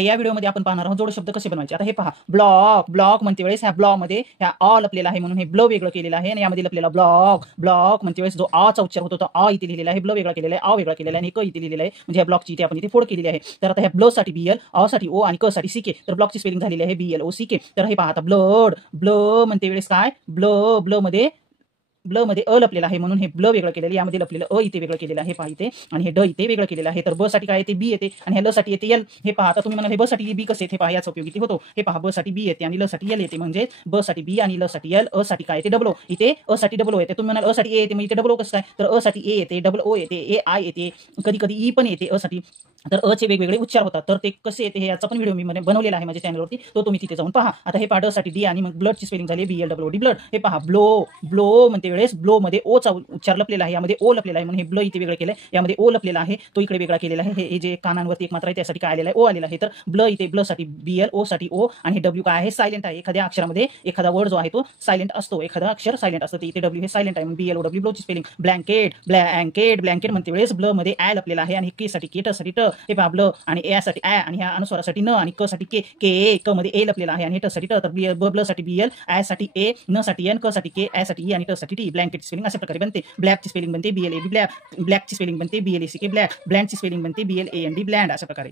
या व्हिडिओमध्ये आपण पाहणार आहोत जोड शब्द कसे बनवायचे। आता हे पहा, ब्लॉक ब्लॉक म्हणते वेळेस ह्या ब्लॉक मध्ये ह्या अ लपलेला आहे म्हणून हे ब्ल वेगळं केलेलं आहे आणि यामध्ये लपलेला ब्लॉक ब्लॉक म्हणते वेळेस जो आ चा उच्चार होतो तो आ इथे लिहिलेला आहे, ब्ल वेगळा केलेला आहे, आ वेगळा केलेला आहे आणि क इथे लिहिलेला आहे, म्हणजे या ब्लॉकची इथे आपण इथे फोड केलेली आहे। तर आता ह्या ब्ल साठी बीएल, अ साठी ओ आणि क साठी सीके, तर ब्लॉकची स्पेलिंग झालेली आहे बीएल ओ सीके। तर हे पहा आता ब्लड ब्ल म्हणते वेळेस काय ब्ल ब्ल मध्ये अ लपलेला आहे म्हणून हे ब्ल वेगळं केलेलं, यामध्ये लपलेलं अ इथे वेगळं केलेलं आहे पहा इथे, आणि हे ड इथे वेगळं केलेलं आहे। तर ब साठी काय येते बी येते आणि हे ल साठी येते एल। हे पहा आता तुम्ही म्हणाल हे ब साठी बी कसे येते, पहा याचा उपयोग इथे होतो। हे पहा ब साठी बी येते आणि ल साठी एल येते, म्हणजे ब साठी बी आणि ल साठी एल, अ साठी काय येते डबल ओ, इथे अ साठी डबल ओ येते। तुम्ही म्हणाल अ साठी ए येते, मग इथे डबल ओ कसं काय, तर अ साठी ए येते, डबल ओ येते, ए आय येते, कधी कधी ई पण येते अ साठी। तर अ चे वेगवेगळे उच्चार होतात, तर ते कसे येते हे याचा पण व्हिडिओ मी बनवलेला आहे माझ्या चॅनलवरती, तो तुम्ही तिथे जाऊन पहा। आता हे पहा ड साठी डी आणि मग ब्लडची स्पेलिंग झाली B L double O D blood. हे पहा ब्लो ब्लो म्हणते वेळेस ब्लो मध्ये ओ चा उच्चार लपलेला आहे, यामध्ये ओ लपलेला आहे म्हणून हे ब्ल इथे वेगळं केलंय, यामध्ये ओ लपलेला आहे तो इकडे वेगळा केलेला आहे। हे जे कानांवरती एक मात्रा आहे त्यासाठी काय आलेला आहे ओ आलेला आहे। तर ब्ल इथे ब्ल साठी बीएल, ओ साठी ओ आणि हे डब्ल्यू काय आहे सायलेंट आहे। एखाद्या अक्षरामध्ये एखादा वर्ड जो आहे तो सायलेंट असतो, एखादा अक्षर सायलेंट असतं, इथे डब्ल्यू हे सायलेंट आहे म्हणून बीएल ओ डब्ल्यू ब्लोची स्पेलिंग ब्लँकेट ब्लँकेट ब्लँकेट म्हणते वेळेस ब्ल मध्ये ॲ लपलेला आहे आणि के साठी के, ट साठी ट, हे पहा ब्ल आणि ए साठी ॲ आणि ह्या अनुस्वारासाठी न आणि क साठी के, के क मध्ये ए लपलेला आहे आणि ट साठी ट, तर ब्ल साठी बीएल, ॲ साठी ए, न साठी एन, क साठी के, ॲ साठी ई आणि ट साठी टी। ब्लँकेट स्पेलिंग अशा प्रकारे बनते। ब्लॅकची स्पेलिंग बनते बीएल ए बी ब्लॅक, ब्लॅकची स्पेलिंग बनते B L A C K black, ब्लँडची स्पेलिंग बनते B L A N D bland, अशा प्रकारे।